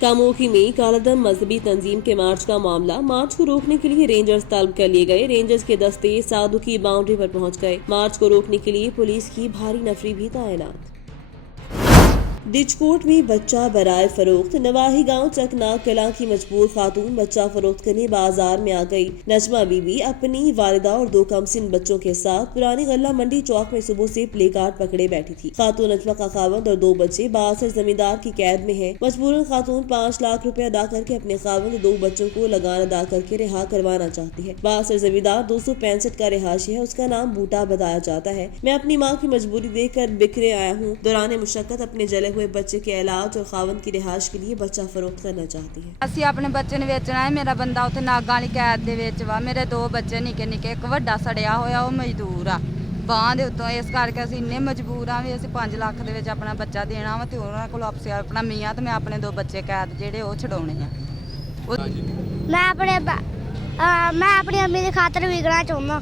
कामोखी में कालादम मजहबी तंजीम के मार्च का मामला। मार्च को रोकने के लिए रेंजर्स तलब कर लिए गए। रेंजर्स के दस्ते साधु की बाउंड्री पर पहुंच गए। मार्च को रोकने के लिए पुलिस की भारी नफरी भी तैनात। डिचकोट में बच्चा बराए फरोख्त। नवाही गांव चकनाग कलां की मजबूर खातून बच्चा फरोख्त करने बाजार में आ गई। नजमा बीबी अपनी वालिदा और 2 कमसिन बच्चों के साथ पुरानी गल्ला मंडी चौक में सुबह से प्ले कार्ड पकड़े बैठी थी। खातून नजमा का खावंद और 2 बच्चे बासर जमींदार की कैद में है। मजबूरन खातून 5 लाख रुपए अदा करके अपने खावंद और 2 बच्चों को लगान अदा करके रिहा करवाना चाहती है। बासर जमींदार 265 का रिहायशी है। उसका नाम बूटा बताया जाता है। मैं अपनी माँ की मजबूरी देख कर बिखरे आया हूँ। दौरान मुशक्कत अपने जले हुए बच्चे के इलाज और खावंद की रिहाइश के लिए बच्चा फरोख्त करना चाहती है। ਅਸੀਂ ਆਪਣੇ ਬੱਚੇ ਨੂੰ ਵੇਚਣਾ ਹੈ। ਮੇਰਾ ਬੰਦਾ ਉੱਥੇ ਨਾਗਾਂ ਵਾਲੀ ਕੈਦ ਦੇ ਵਿੱਚ ਵਾ। ਮੇਰੇ 2 ਬੱਚੇ ਨਿੱਕੇ ਨਿੱਕੇ, ਇੱਕ ਵੱਡਾ ਸੜਿਆ ਹੋਇਆ ਉਹ ਮਜ਼ਦੂਰ ਆ ਬਾਂਹ ਦੇ ਉੱਤੋਂ। ਇਸ ਕਰਕੇ ਅਸੀਂ ਇੰਨੇ ਮਜਬੂਰ ਆ ਵੀ ਅਸੀਂ 5 ਲੱਖ ਦੇ ਵਿੱਚ ਆਪਣਾ ਬੱਚਾ ਦੇਣਾ ਵਾ ਤੇ ਉਹਨਾਂ ਕੋਲ ਆਪਣਾ ਮੀਆਂ ਤੇ ਮੈਂ ਆਪਣੇ 2 ਬੱਚੇ ਕੈਦ ਜਿਹੜੇ ਉਹ ਛਡਾਉਣੇ ਆ। ਮੈਂ ਆਪਣੀ ਅੰਮੀ ਦੀ ਖਾਤਰ ਵਿਕਣਾ ਚਾਹੁੰਦਾ।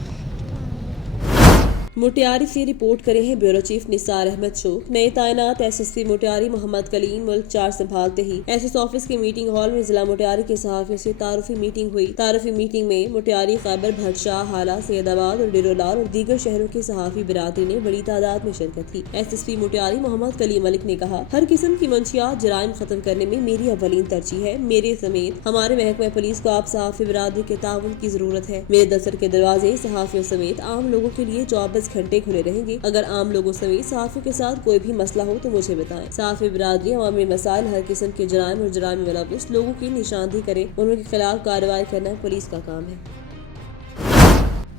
मोटियारी से रिपोर्ट करे हैं ब्यूरो चीफ निसार अहमद शोक। नए तैनात एसएसपी मोटियारी मोहम्मद कलीम मुल्क 4 संभालते ही एसएस ऑफिस के मीटिंग हॉल में जिला मोटियारी के सहाफियों से तारुफी मीटिंग हुई। तारुफी मीटिंग में मोटियारी, खैबर, भटशाह, हाला, सैयदाबाद और डेरोलार और दीगर शहरों के सहाफी बिरादरी ने बड़ी तादाद में शिरकत की। एसएसपी मोटियारी मोहम्मद कलीम मलिक ने कहा, हर किस्म की मंशियात जराइम खत्म करने में मेरी अवलीन तरजीह है। मेरे समेत हमारे महकमा पुलिस को आप सहाफी बिरादरी के ताउन की जरूरत है। मेरे दफ्तर के दरवाजे सहाफियों समेत आम लोगों के लिए 24 घंटे खुले रहेंगे। अगर आम लोगों समेत सहाफियों के साथ कोई भी मसला हो तो मुझे बताएं। सहाफी बिरादरी अवामी मसाइल, हर किस्म के जराइम और जराइम में मुलव्वस लोगों की निशानदेही करे। उनके खिलाफ कार्रवाई करना पुलिस का काम है।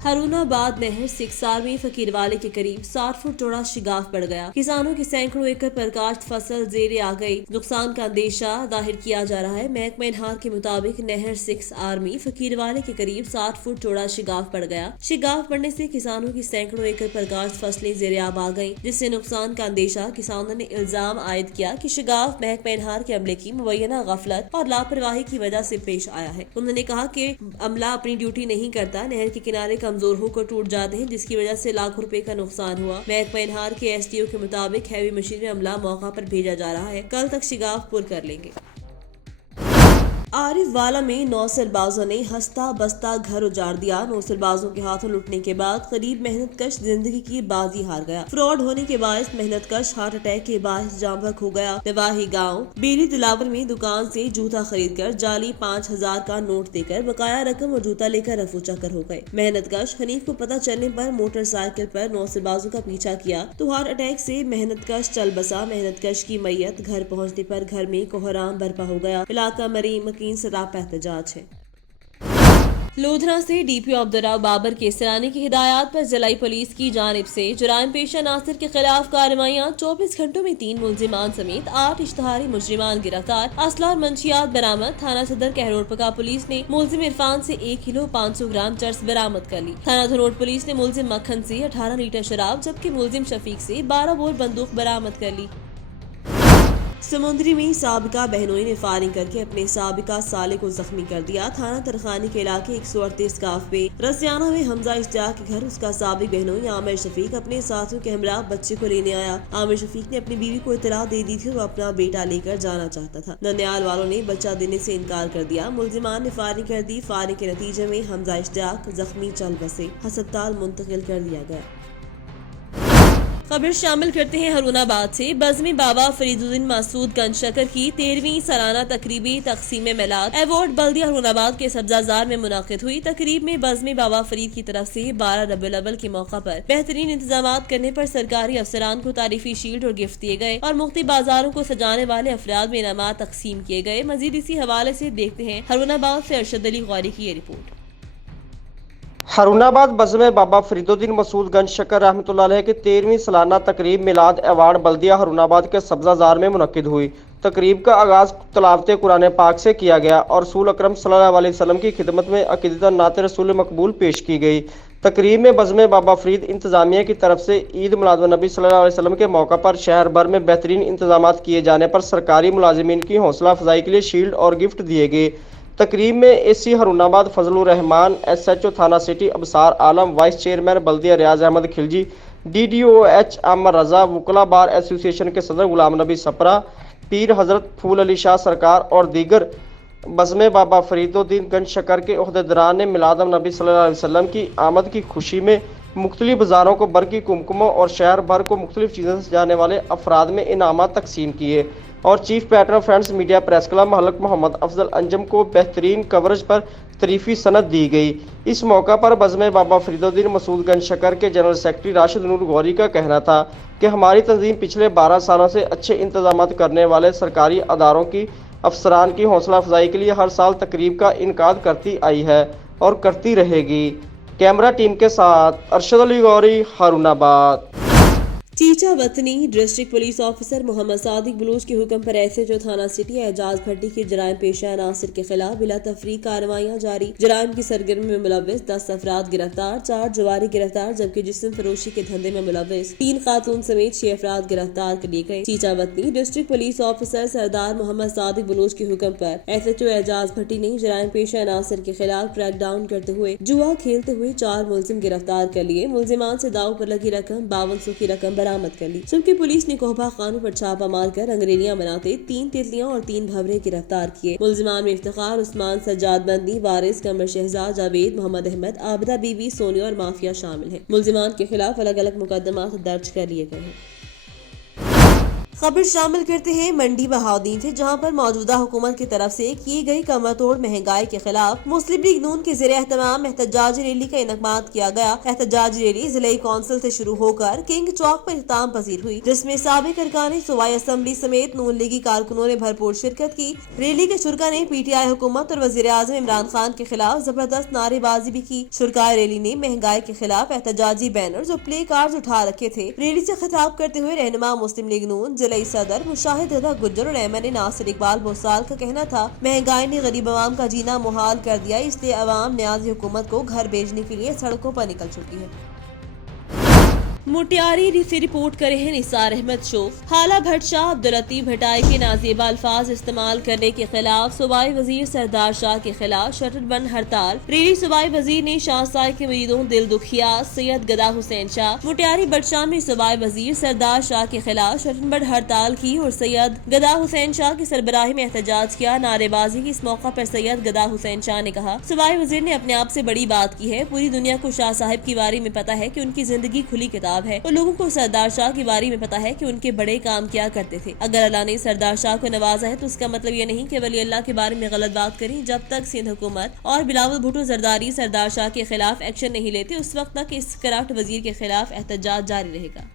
हरुनाबाद नहर 6 में फकीरवाले के करीब 60 फुट चौड़ा शिगाफ पड़ गया। किसानों की सैकड़ों एकड़ पर काश्त फसल जेरे आ गई। नुकसान का अंदेशा जाहिर किया जा रहा है। महकमा इनहार के मुताबिक नहर 6 में फकीरवाले के करीब 60 फुट चौड़ा शिगाफ पड़ गया। शिगाफ पड़ने से किसानों की सैकड़ों एकड़ पर काश्त फसलें जेरे आब आ गयी, जिससे नुकसान का अंदेशा। किसानों ने इल्जाम आयद किया कि शिगाफ महकमा इनहार के अमले की मुबैना गफलत और लापरवाही की वजह से पेश आया है। उन्होंने कहा कि अमला अपनी ड्यूटी नहीं करता, नहर के किनारे कमजोर होकर टूट जाते हैं, जिसकी वजह से लाखों रुपए का नुकसान हुआ। महकमा इनहार के एसडीओ के मुताबिक हैवी मशीनरी अमला मौका पर भेजा जा रहा है। कल तक शिगाफ पुर कर लेंगे। आरिफ वाला में 9 सरबाजों ने हंसता बसता घर उजाड़ दिया। 9 सरबाजों के हाथों लुटने के बाद करीब मेहनत कश जिंदगी की बाजी हार गया। फ्रॉड होने के बायस मेहनत कश हार्ट अटैक के बायस जाम बहक हो गया। नवाही गांव बेली दिलावर में दुकान से जूता खरीद कर जाली 5000 का नोट देकर बकाया रकम और जूता लेकर रफू चक्कर हो गए। मेहनत कश हनीफ को पता चलने पर मोटरसाइकिल पर 9 सरबाजों का पीछा किया तो हार्ट अटैक से मेहनत कश चल बसा। मेहनत कश की मैयत घर पहुँचने पर घर में कोहराम बर्पा हो गया। इलाका मरीम सराप एहतजाज है। लोधरा से डीपीओ अब्दुर्राव बाबर के सरानी की हिदायत पर जिलाई पुलिस की जानिब से जुराइम पेशा नासिर के खिलाफ कार्रवाइयाँ। 24 घंटों में 3 मुलजिमान समेत 8 इश्तहारी मुजरिमान गिरफ्तार। असला और मंशियात बरामद। थाना सदर कहरोटपका पुलिस ने मुलजिम इरफान से 1 किलो 500 ग्राम चर्स बरामद कर ली। थाना धनोट पुलिस ने मुलजिम मक्खन से 18 लीटर शराब जबकि मुलजिम शफीक से 12 बोर बंदूक बरामद कर ली। समुद्री में साबिका बहनोई ने फायरिंग करके अपने साबिका साले को जख्मी कर दिया। थाना तरखानी के इलाके 138 काफ पे रसियाना में हमजा इश्तियाक के घर उसका साबिक बहनोई आमिर शफीक अपने साथियों के हमरा बच्चे को लेने आया। आमिर शफीक ने अपनी बीवी को इतला दे दी थी वो अपना बेटा लेकर जाना चाहता था। ननियाल वालों ने बच्चा देने से इनकार कर दिया। मुलजिमान ने फायरिंग कर दी। फायरिंग के नतीजे में हमजा इश्तियाक जख्मी चल बसे, अस्पताल मुंतकिल कर दिया गया। खबर शामिल करते हैं हरुनाबाद से। बज़्मी बाबा फरीदुद्दीन मसूद गंज शकर की 13वीं सालाना तकरीबी तकसीम मिलाद अवार्ड बल्दिया हरुनाबाद के सब्जाजार में मुनाकिद हुई। तकरीब में बज़्मी बाबा फरीद की तरफ से 12 रबीउल अव्वल के मौका पर बेहतरीन इंतजाम करने पर सरकारी अफसरान को तारीफी शील्ड और गिफ्ट दिए गए और मुख्तलिफ बाजारों को सजाने वाले अफराद में इनामात तकसीम किए गए। मजीद इसी हवाले से देखते हैं हरुनाबाद से अरशद अली गौरी की ये रिपोर्ट। हरुनाबाद बज़्म बाबा फरीदुद्दीन मसूद गंज शकर रहमतुल्लाह अलैह की 13वीं सालाना तकरीब मिलाद अवार्ड बल्दिया हरुनाबाद के सब्जाजार में मुनक्किद हुई। तकरीब का आगाज तलावत कुरान पाक से किया गया और रसूल अकरम सल्लल्लाहु अलैहि वसल्लम की खिदमत में अक़ीदतन नात रसूल मकबूल पेश की गई। तकरीब में बज़्म बाबा फरीद इंतजामिया की तरफ से ईद मिलाद नबी सल्लल्लाहु अलैहि वसल्लम के मौका पर शहर भर में बेहतरीन इंतजाम किए जाने पर सरकारी मुलाजिमीन की हौसला अफजाई के लिए शील्ड और गिफ्ट दिए गए। तकरीब में एसी हरुनाबाद फजलुर रहमान, SHO थाना सिटी अबसार आलम, वाइस चेयरमैन बल्दिया रियाज अहमद खिलजी, DDOH अमर रजा, वकला बार एसोसिएशन के सदर गुलाम नबी सपरा, पीर हजरत फूल अली शाह सरकार और दीगर बज़्म बाबा फरीदुद्दीन गंज शक्कर के ओहदेदारान ने मिलाद नबी सल्लल्लाहु अलैहि वसल्लम की आमद की खुशी में मुख्तलिफ बाज़ारों को बरकी कुमकुमों और शहर भर को मुख्तलिफ चीज़ों से जाने वाले अफराद में इनामात तकसीम किए और chief patron friends media press club महलक मोहम्मद अफजल अंजम को बेहतरीन कवरेज पर तरीफी सनद दी गई। इस मौका पर बज़्म बाबा फरीदुद्दीन मसूद गंज शक्कर के जनरल सेक्रेटरी राशिद नूर गौरी का कहना था कि हमारी तंजीम पिछले 12 सालों से अच्छे इंतजाम करने वाले सरकारी अदारों की अफसरान की हौसला अफजाई के लिए हर साल तकरीब का इनकाद करती आई है और करती रहेगी। कैमरा टीम के साथ Arshad Ali Ghauri, Haroonabad. Chichawatni district police officer Mohammad Sadiq Baloch के हुक्म पर एसएचओ थाना सिटी एजाज भट्टी के जराइम पेशा नासिर के खिलाफ बिला तफरीक कार्रवाइयां जारी। जराइम की सरगर्मी में मुलव्विस 10 अफराद गिरफ्तार, 4 जवारी गिरफ्तार, जबकि जिस्म फरोशी के धंधे में मुलव्विस 3 खातून समेत 6 अफराद गिरफ्तार कर लिए गए। चीचा वतनी डिस्ट्रिक्ट पुलिस ऑफिसर सरदार मोहम्मद सादिक बलूच के हुक्म पर एसएचओ एजाज भट्टी ने जराइम पेशा नासिर के खिलाफ क्रैक डाउन करते हुए जुआ खेलते हुए 4 मुलजिम गिरफ्तार कर लिए। मुलजिमान से दाव पर लगी रकम 5200 की रकम बरामद कर ली। जबकि पुलिस ने कोहबा खानों पर छापा मारकर रंगरेलियां बनाते 3 तितलियां और 3 भवरे गिरफ्तार किए। मुलजिमान में इफ्तिखार, उस्मान, सज्जाद बंदी, वारिस, कमर शहजाद, जावेद, मोहम्मद अहमद, आबिदा बीबी, सोनिया और माफिया शामिल हैं। मुलजिमान के खिलाफ अलग अलग मुकदमा दर्ज कर लिए गए हैं। खबर शामिल करते हैं मंडी बहाउद्दीन से, जहां पर मौजूदा हुकूमत की तरफ से की गई कमरतोड़ महंगाई के खिलाफ मुस्लिम लीग नून के ज़रिए एहतमाम एहतजाजी रैली का इनकाद किया गया। एहतजाजी रैली जिले कौंसिल से शुरू होकर किंग चौक पर इख्तिताम पजीर हुई, जिसमें साबिक अरकान सूबाई असम्बली समेत नून लीगी कारकुनों ने भरपूर शिरकत की। रैली के शुरका ने पीटीआई हुकूमत और वज़ीर आज़म इमरान खान के खिलाफ जबरदस्त नारेबाजी भी की। शुरकाए रैली ने महंगाई के खिलाफ एहतजाजी बैनर्स और प्ले कार्ड उठा रखे थे। रैली से खिताब करते हुए रहनुमा मुस्लिम लीग नून जिले सदर मुशाहिद रजा गुज्जर और एमएनए नासिर इकबाल भोसाल का कहना था, महंगाई ने गरीब आवाम का जीना मुहाल कर दिया, इसलिए आवाम न्याज़ी हुकूमत को घर भेजने के लिए सड़कों पर निकल चुकी है। मुटियारी से रिपोर्ट करे हैं निसार अहमद शो। हाला भट्ट शाह अब्दुल लतीफ भटाई के नाजेबा अल्फाज इस्तेमाल करने के खिलाफ सूबाई वजीर सरदार शाह के खिलाफ शटर बंद हड़ताल। रैली सूबाई वजीर ने शाह साहब के मरीदों दिल दुखिया सैयद गदा हुसैन शाह मुटियारी बटशाह में सूबाई वजीर सरदार शाह के खिलाफ शटर बंद हड़ताल की और सैयद गदा हुसैन शाह की सरबराही में एहतजाज किया, नारेबाजी की। इस मौका पर सैयद गदा हुसैन शाह ने कहा, सूबाई वजीर ने अपने आप से बड़ी बात की है। पूरी दुनिया को शाह साहब की बारे में पता है कि उनकी जिंदगी खुली किताब है और लोगों को सरदार शाह की बारी में पता है कि उनके बड़े काम क्या करते थे। अगर अल्लाह ने सरदार शाह को नवाजा है तो उसका मतलब ये नहीं कि वली अल्लाह के बारे में गलत बात करें। जब तक सिंध हुकूमत और बिलावल भुट्टो जरदारी सरदार शाह के खिलाफ एक्शन नहीं लेते, उस वक्त तक इस करप्ट वजीर के खिलाफ एहतजाज जारी रहेगा।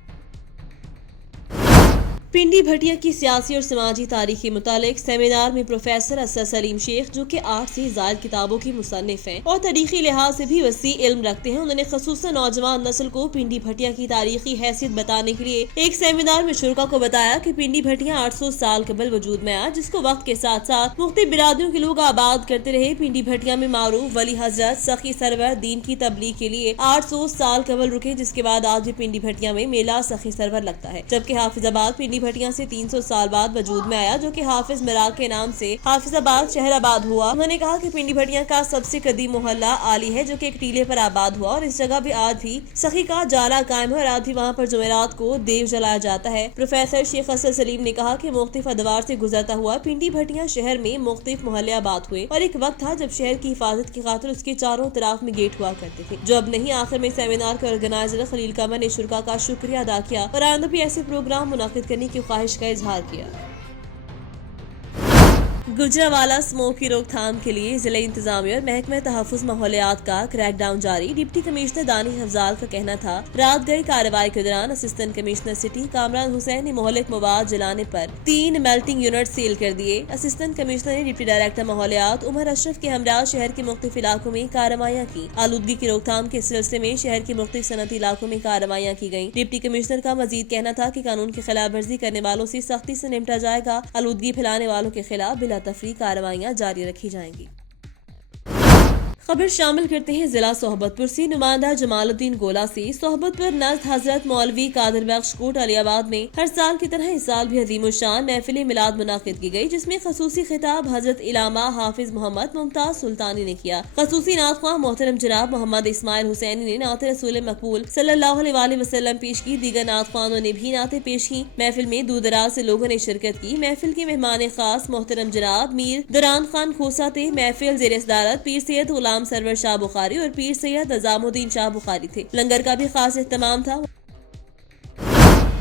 पिंडी भटिया की सियासी और समाजी तारीख के मुतालिक सेमिनार में प्रोफेसर असद सलीम शेख, जो कि 8 से ज़ायद किताबों की मुसन्निफ हैं और तारीखी लिहाज से भी वसी इल्म रखते हैं, उन्होंने खसूसन नौजवान नस्ल को पिंडी भटिया की तारीखी हैसियत बताने के लिए एक सेमिनार में शुरका को बताया कि पिंडी भटिया 800 साल कबल वजूद में आया, जिसको वक्त के साथ साथ मुख्तलिफ बिरादरियों के लोग आबाद करते रहे। पिंडी भटिया में मारूफ वली हजरत सखी सरवर दीन की तबलीग के लिए 800 साल कबल रुके, जिसके बाद आज भी पिंडी भटिया में मेला सखी सरवर लगता है। जबकि हाफिजाबाद पिंडी भटिया से 300 साल बाद वजूद में आया, जो कि हाफिज मिराग के नाम से हाफिजाबाद शहराबाद हुआ। उन्होंने कहा कि पिंडी भटिया का सबसे कदीम मोहल्ला आली है, जो कि एक टीले पर आबाद हुआ और इस जगह भी आज भी सखी का जाला कायम है और आज भी वहाँ पर जुमेरात को देव जलाया जाता है। प्रोफेसर शेख असद सलीम ने कहा कि मुख्तलिफ अदवार से गुजरता हुआ पिंडी भटिया शहर में मुख्तलिफ मोहल्ले आबाद हुए और एक वक्त था जब शहर की हिफाजत की खातिर उसके चारों तरफ में गेट हुआ करते थे, जो अब नहीं। आखिर में सेमिनार के ऑर्गेनाइजर खलील कमर ने शुरका का शुक्रिया अदा किया और आइंदा भी ऐसे प्रोग्राम मुनाकिद करने की ख्वाहिश का इजहार किया। गुजरावाला स्मोक की रोकथाम के लिए जिला इंतजामिया और महकमे तहफ़्फ़ुज़ माहौलियात का क्रैकडाउन जारी। डिप्टी कमिश्नर दानिश अफजाल का कहना था, रात गई कार्रवाई के दौरान assistant commissioner city Kamran Hussain ने मोहल्लिक मवाद जलाने पर 3 मेल्टिंग यूनिट सील कर दिए। असिस्टेंट कमिश्नर ने डिप्टी डायरेक्टर माहौलियात उमर अशरफ के हमरा शहर के मुख्तलिफ इलाकों में कार्रवाइयाँ की। आलूदगी की रोकथाम के सिलसिले में शहर के मुख्तलिफ सनती इलाकों में कार्रवाइयाँ की गयी। डिप्टी कमिश्नर का मजीद कहना था कि कानून की खिलाफ वर्जी करने वालों से सख्ती से निपटा जाएगा। आलूदगी फैलाने वालों के खिलाफ बिला तफरीक कार्रवाइयाँ जारी रखी जाएंगी। खबर शामिल करते हैं जिला सोहबतपुर से। नुमाइंदा जमालुद्दीन गोला से सोहबतपुर नज़द हजरत मौलवी कादिर बख्श कोट अलियाबाद में हर साल की तरह इस साल भी अजीमुशान महफिल मिलाद मुनाकिद की गई, जिसमें खसूसी खिताब हजरत इलामा हाफिज मोहम्मद मुमताज सुल्तानी ने किया। खसूसी नातख्वां मोहतरम जनाब मोहम्मद इस्माइल हुसैनी ने नात रसूल मकबूल सल्लल्लाहु अलैहि वसल्लम पेश की। दीगर नातख्वानों ने भी नाते पेश की। महफिल में दूर दराज से लोगों ने शिरकत की। महफिल के मेहमान खास मोहतरम जनाब मीर दुरान खान खोसा थे। महफिल जेर सदारत पीर सैयद गुलाम सरवर शाह बुखारी और पीर सैयद निजामुद्दीन शाह बुखारी थे। लंगर का भी खास एहतमाम था।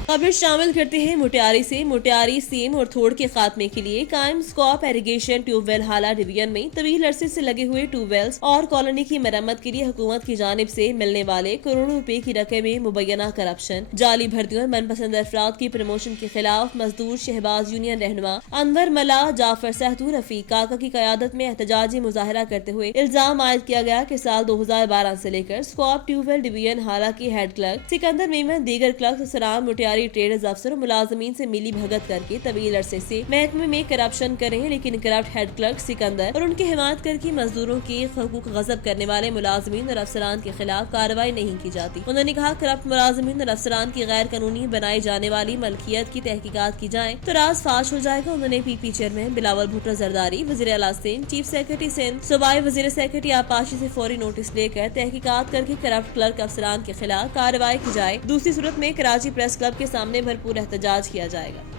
खबर शामिल करते हैं मुटियारी से। मुटियारी सेम और थोड़ के खात्मे के लिए कायम स्कॉप एरीगेशन ट्यूबवेल हाला डिवीजन में तवील अरसे से लगे हुए ट्यूबवेल्स और कॉलोनी की मरम्मत के लिए हुकूमत की जानिब से मिलने वाले करोड़ों रुपए की रकम में मुबैना करप्शन, जाली भर्तियों और मनपसंद अफराद की प्रमोशन के खिलाफ मजदूर शहबाज यूनियन रहनुमा अनवर मला जाफर सहतू रफीक काका की कयादत में एहतजाजी मुजाहरा करते हुए इल्जाम आयद किया गया कि साल 2012 से लेकर स्कॉप ट्यूबवेल डिवीजन हाला के हेड क्लर्क सिकंदर मेमन, दीगर क्लर्क सराम मुटियारी ट्रेडर्स अफसर और मुलाजमीन से मिली भगत करके तवील अरसे से महकमे में करप्शन कर रहे हैं, लेकिन करप्ट हेड क्लर्क सिकंदर और उनकी हिमायत करके मजदूरों के हकूक गजब करने वाले मुलाजमीन और अफसरान के खिलाफ कार्रवाई नहीं की जाती। उन्होंने कहा, करप्ट मुलाजमीन और अफसरान की गैर कानूनी बनाई जाने वाली मलकियत की तहकीकात की जाए तो राज फाश हो जाएगा। उन्होंने पीपी चेयरमैन बिलावल भुट्टो जरदारी, वजीर आला सिंध, चीफ सेक्रेटरी सिंध, सूबाई वजीर सेक्रेटरी आपाशी से फौरी नोटिस लेकर तहकीकात करके करप्ट क्लर्क अफसरान के खिलाफ कार्रवाई की जाए। दूसरी सूरत में कराची प्रेस क्लब के सामने भरपूर एहतजाज किया जाएगा।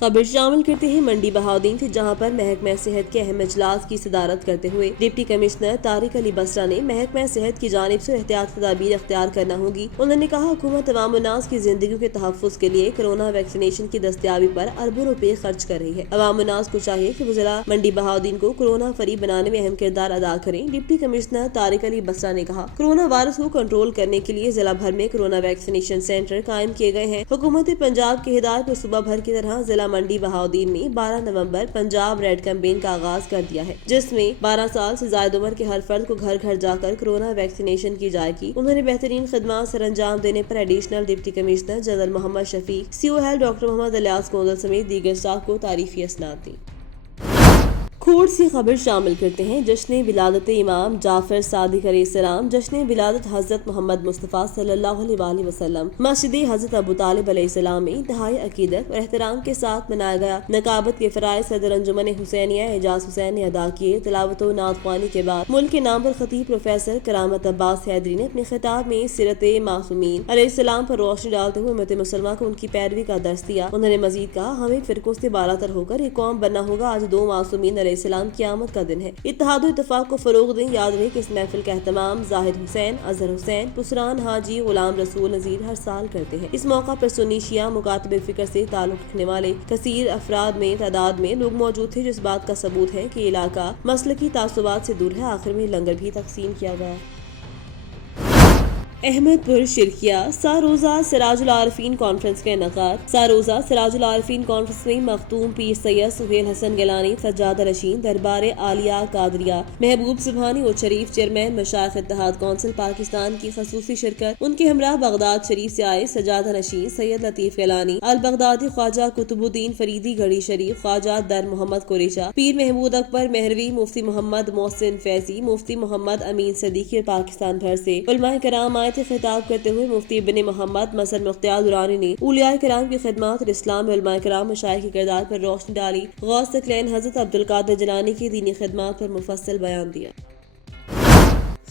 खबर शामिल करते हैं मंडी बहाउद्दीन से, जहां पर महकमा सेहत के अहम इजलास की सदारत करते हुए डिप्टी कमिश्नर तारिक अली बसरा ने महकमा सेहत की जानिब से एहतियात तदाबीर अख्तियार करना होगी। उन्होंने कहा, हुकूमत अवाम उन्नास की जिंदगी के तहफ़्फ़ुज़ के लिए कोरोना वैक्सीनेशन की दस्तयाबी पर अरबों रुपए खर्च कर रही है। अवाम उन्नास को चाहिए कि वो जिला मंडी बहाउद्दीन को कोरोना फ्री बनाने में अहम किरदार अदा करें। डिप्टी कमिश्नर तारिक अली बसरा ने कहा, कोरोना वायरस को कंट्रोल करने के लिए जिला भर में कोरोना वैक्सीनेशन सेंटर कायम किए गए हैं। हुकूमत पंजाब की हिदायत पर सुबह भर की तरह जिला मंडी बहाउद्दीन में 12 नवंबर पंजाब रेड कैंपेन का आगाज कर दिया है, जिसमें 12 साल से ज्यादा उम्र के हर फर्द को घर घर जाकर कोरोना वैक्सीनेशन की जाएगी। उन्होंने बेहतरीन खिदमत सर अंजाम देने पर additional deputy commissioner general Mohammad Shafiq, CO health doctor Mohammad Ilyas Kondal समेत दीगर स्टाफ को तारीफी असनाद दी। खोड़ से खबर शामिल करते हैं। जश्न बिलादत इमाम जाफर सादिक अलैहिस्सलाम, जश्न बिलादत हजरत मोहम्मद मुस्तफ़ा सल्लल्लाहु अलैहि वसल्लम मस्जिद हजरत अबू तालिब अलैहिस्सलाम में इंतहाई अकीदत और एहतराम के साथ मनाया गया। नकाबत के फराइज़ सदर अंजुमन हुसैनिया एजाज हुसैन ने अदा किए। तिलावत व नात ख्वानी के बाद मुल्क के नाम पर खतीब प्रोफेसर करामत अब्बास हैदरी ने अपने खिताब में सिरत मासूमीन अलैहिस्सलाम पर रोशनी डालते हुए उम्मत मुसलमान को उनकी पैरवी का दर्स दिया। उन्होंने मजीद कहा, हमें फिरकों से बालातर होकर एक कौम बनना होगा। आज दो मासूमीन अलैहिस्सलाम क़यामत का दिन है। इत्तेहाद और इत्तेफाक को फरोग दें। याद रहे कि इस महफिल का एहतमाम जाहिद हुसैन, अजहर हुसैन, पुसरान हाजी, गुलाम रसूल नजीर हर साल करते हैं। इस मौका पर सुन्नी शिया मुकातबे फिक्र से ताल्लुक रखने वाले कसीर अफराद में तादाद में लोग मौजूद थे, जो इस बात का सबूत है कि इलाका मसलकी तासुबात से दूर है। आखिर में लंगर भी तकसीम किया गया। अहमदपुर शिरकिया सारोजा सिराजुल आरिफीन कॉन्फ्रेंस का इनकाद। सारोजा सिराजुल आरिफीन कॉन्फ्रेंस में मखतूम पीर सैयद सुहेल हसन गिलानी, सज्जादा रशीद, दरबार आलिया कादरिया, महबूब सुबहानी और शरीफ चेयरमैन मशाइख इत्तेहाद कौंसिल पाकिस्तान की खसूसी शिरकत। उनके हमरा बगदाद शरीफ से आए सज्जादा रशीद, सैयद लतीफ गिलानी, अल बगदादी, ख्वाजा कुतुबुद्दीन फरीदी गढ़ी शरीफ, ख्वाजा दर मोहम्मद कुरेशा, पीर महमूद अकबर मेहरवी, मुफ्ती मोहम्मद मोहसिन फैजी, मुफ्ती मोहम्मद अमीन सदीकी और पाकिस्तान भर से उलमाए कराम आए थे। खिताब करते हुए मुफ्ती इब्न मोहम्मद मसर मुख्तियार दुरानी ने उलिया कराम की खिदमत और इस्लाम में उलमाए कराम मशाइख के किरदार पर रोशनी डाली। गौस तकलैन हजरत अब्दुल कादिर जिलानी की दीनी खिदमत पर मुफस्सल बयान दिया।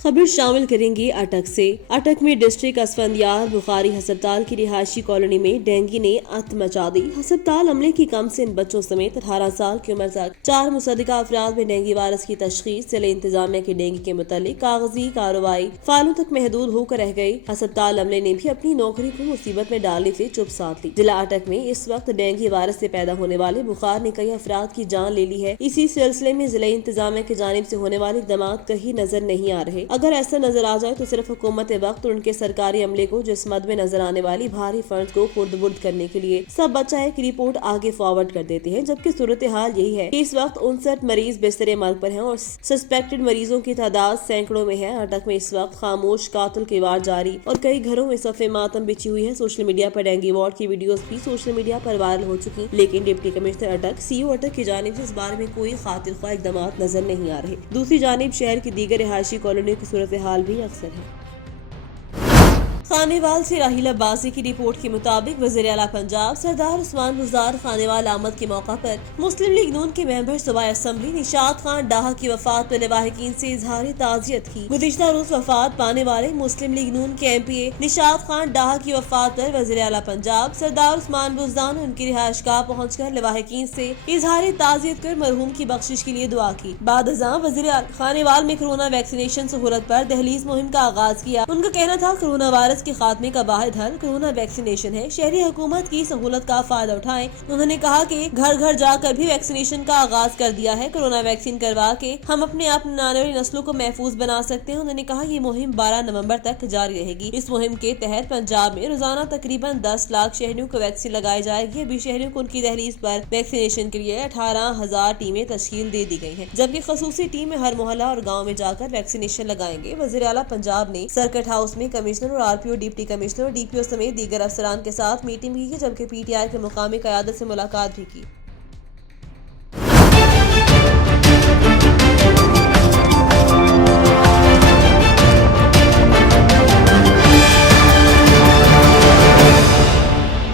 खबर शामिल करेंगे अटक से। अटक में डिस्ट्रिक्ट असफंदियार बुखारी हस्पताल की रिहायशी कॉलोनी में डेंगू ने अत मचा दी। हस्पताल अमले की कम से इन बच्चों समेत 18 साल की उम्र तक 4 मुसद्दिका अफराद में डेंगू वायरस की तशखीस। जिले इंतजामिया की डेंगू के मुतालिक कागजी कार्रवाई फाइलों तक महदूद होकर रह गई। हस्पताल अमले ने भी अपनी नौकरी को मुसीबत में डालने से चुप साध ली। जिला अटक में इस वक्त डेंगू वायरस से पैदा होने वाले बुखार ने कई अफराद की जान ले ली है। इसी सिलसिले में जिले इंतजामिया की जानिब से होने वाले इक़दाम कहीं नजर नहीं आ रहे। अगर ऐसा नजर आ जाए तो सिर्फ हुकूमत वक्त और उनके सरकारी अमले को जिस मद में नजर आने वाली भारी फर्ज को खुर्द-बुर्द करने के लिए सब बच्चा की रिपोर्ट आगे फॉरवर्ड कर देते हैं, जबकि सूरत हाल यही है कि इस वक्त 59 मरीज बिस्तरे मर्ग पर हैं और सस्पेक्टेड मरीजों की तादाद सैकड़ों में है। अटक में इस वक्त खामोश कातिल की वार जारी और कई घरों में सफ़े मातम बिछी हुई है। सोशल मीडिया पर डेंगू वार्ड की वीडियोस भी सोशल मीडिया पर वायरल हो चुकी, लेकिन डिप्टी कमिश्नर अटक सीओ अटक की जानिब से इस बारे में कोई खातिर ख्वाह इक़दामात नजर नहीं आ रहे। दूसरी जानिब शहर की दीगर रिहायशी कॉलोनियों की सूरत हाल भी अक्सर है। खानेवाल से राहिल अब्बासी की रिपोर्ट के मुताबिक वज़ीर आला पंजाब सरदार उस्मान बुज़दार खानेवाल आमद के मौका पर मुस्लिम लीग नून के मेंबर सूबाई असम्बली निशात खान डाहा की वफात पर लवाहिकीन से इजहार ताज़ियत की। गुज़िश्ता रोज वफात पाने वाले मुस्लिम लीग नून के MPA निशात खान डाहा की वफात पर वज़ीर आला पंजाब सरदार उस्मान बुज़दार ने उनकी रिहायशगाह पहुँच कर लवाहिकीन से इजहार ताज़ियत कर मरहूम की बख्शिश के लिए दुआ की। बाद अज़ां वज़ीर आला खानेवाल में कोरोना वैक्सीनेशन सहूलत पर दहलीज मुहिम का आगाज किया। उनका कहना था कोरोना वायरस के खात्मे का वाहिद हल कोरोना वैक्सीनेशन है, शहरी हुकूमत की सहूलत का फायदा उठाएं। उन्होंने कहा कि घर घर जाकर भी वैक्सीनेशन का आगाज कर दिया है। कोरोना वैक्सीन करवा के हम अपने आप आने वाली नस्लों को महफूज बना सकते हैं। उन्होंने कहा ये मुहिम 12 नवंबर तक जारी रहेगी। इस मुहिम के तहत पंजाब में रोजाना तकरीबन 10 लाख शहरियों को वैक्सीन लगाई जाएगी। अभी शहरियों को उनकी दहलीज पर वैक्सीनेशन के लिए 18,000 टीमें तश्कील दे दी गई हैं, जबकि खसूसी टीमें हर मोहल्ला और गाँव में जाकर वैक्सीनेशन लगाएंगे। वज़ीर आला पंजाब ने सर्किट हाउस में कमिश्नर और RPO डिप्टी कमिश्नर और DPO समेत दीगर अफसरान के साथ मीटिंग भी की, जबकि PTI के मुकामी क़यादत से मुलाकात भी की।